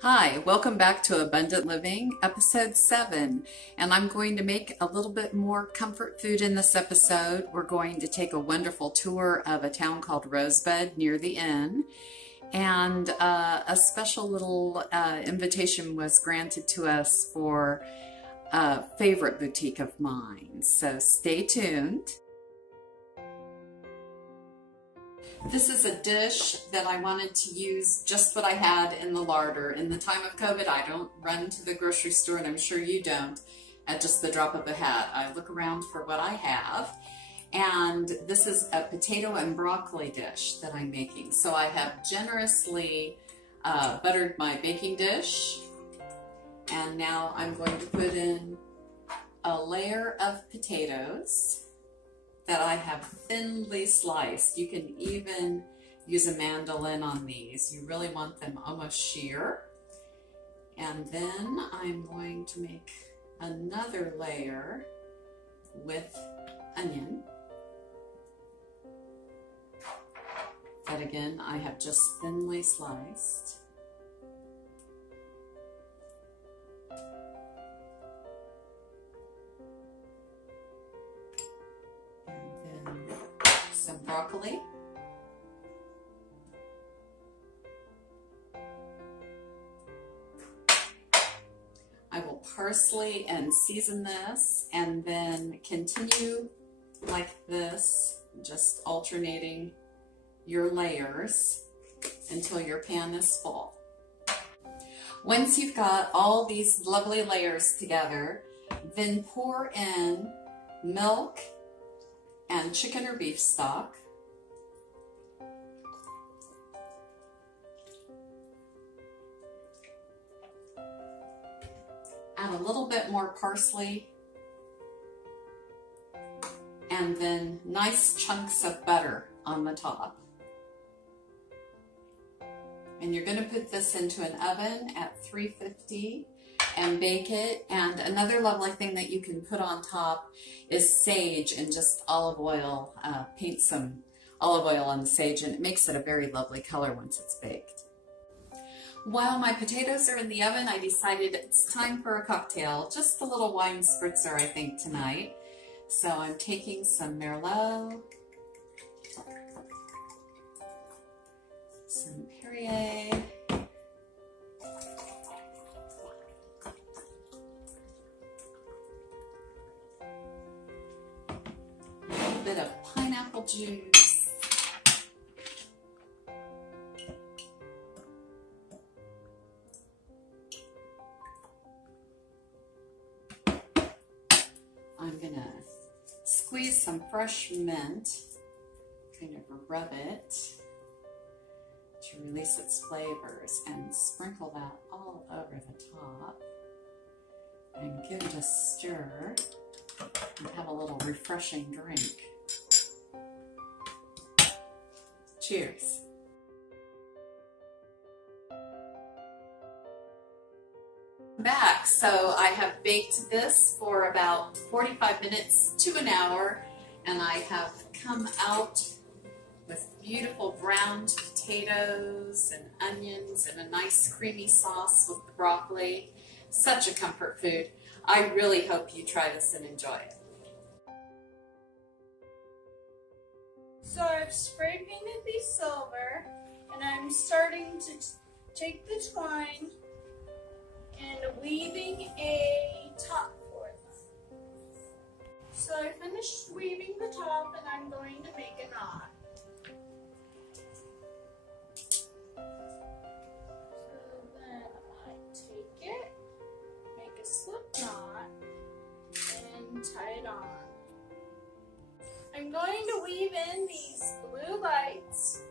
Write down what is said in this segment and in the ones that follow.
Hi, welcome back to Abundant Living, episode 7. And I'm going to make a little bit more comfort food in this episode. We're going to take a wonderful tour of a town called Rosebud near the inn. And a special little invitation was granted to us for a favorite boutique of mine. So stay tuned. This is a dish that I wanted to use just what I had in the larder. In the time of COVID, I don't run to the grocery store, and I'm sure you don't, at just the drop of a hat. I look around for what I have, and this is a potato and broccoli dish that I'm making. So I have generously buttered my baking dish, and now I'm going to put in a layer of potatoes that I have thinly sliced. You can even use a mandolin on these. You really want them almost sheer. And then I'm going to make another layer with onion. That again, I have just thinly sliced. Some broccoli. I will parsley and season this and then continue like this, just alternating your layers until your pan is full. Once you've got all these lovely layers together, then pour in milk and chicken or beef stock. Add a little bit more parsley, and then nice chunks of butter on the top. And you're going to put this into an oven at 350 and bake it. And another lovely thing that you can put on top is sage and just olive oil. Paint some olive oil on the sage, and it makes it a very lovely color once it's baked. While my potatoes are in the oven, I decided it's time for a cocktail. Just a little wine spritzer, I think, tonight. So I'm taking some Merlot, some Perrier, bit of pineapple juice, I'm gonna squeeze some fresh mint, kind of rub it to release its flavors, and sprinkle that all over the top, and give it a stir and have a little refreshing drink. Cheers. Back. So I have baked this for about 45 minutes to an hour, and I have come out with beautiful browned potatoes and onions and a nice creamy sauce with the broccoli. Such a comfort food. I really hope you try this and enjoy it. So I've spray painted these silver, and I'm starting to take the twine and weaving a top for them. So I finished weaving the top, and I'm going to make a knot. So then I take it, make a slip knot, and tie it on. I'm going to weave in these blue lights,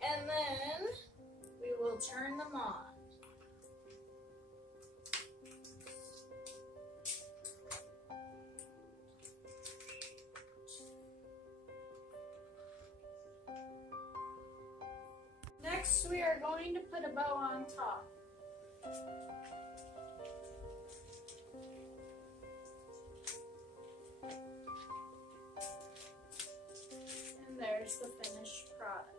and then we will turn them on. Next, we are going to put a bow on top. And there's the finished product.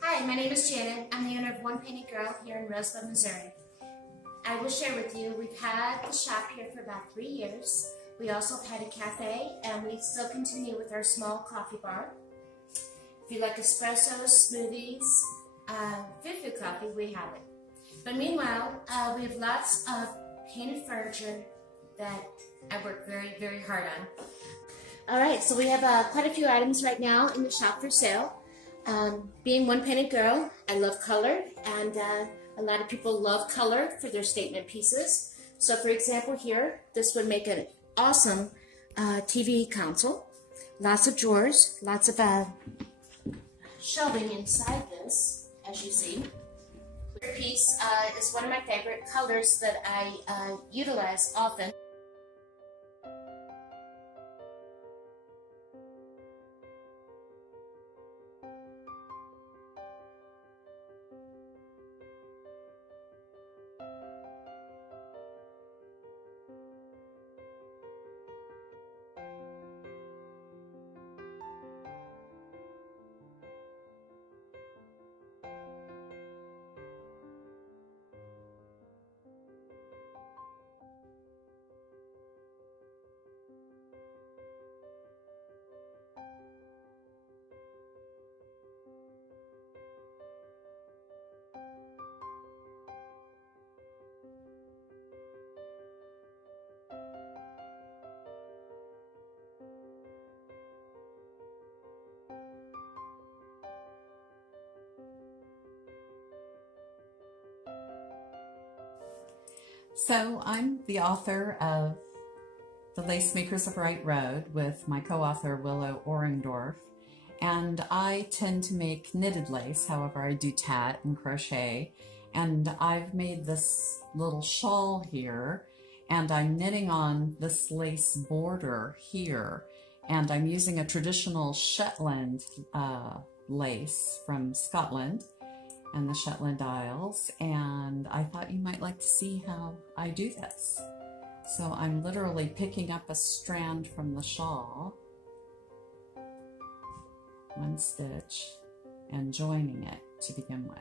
Hi, my name is Janet. I'm the owner of One Painted Girl here in Rosebud, Missouri. I will share with you, we've had the shop here for about 3 years. We also have had a cafe, and we still continue with our small coffee bar. If you like espressos, smoothies, fufu coffee, we have it. But meanwhile, we have lots of painted furniture that I work very, very hard on. All right, so we have quite a few items right now in the shop for sale. Being One Painted Girl, I love color, and a lot of people love color for their statement pieces. So for example here, this would make an awesome TV console. Lots of drawers, lots of shelving inside this, as you see. This piece is one of my favorite colors that I utilize often. So I'm the author of The Lace Makers of Wright Road with my co-author Willow Orendorf, and I tend to make knitted lace. However, I do tat and crochet, and I've made this little shawl here, and I'm knitting on this lace border here, and I'm using a traditional Shetland lace from Scotland and the Shetland Isles, and I thought you might like to see how I do this. So I'm literally picking up a strand from the shawl, one stitch, and joining it to begin with.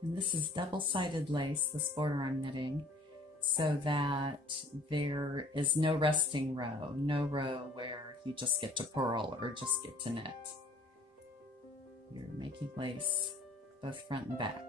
And this is double-sided lace, this border I'm knitting, so that there is no resting row, no row where you just get to purl or just get to knit. You're making lace both front and back.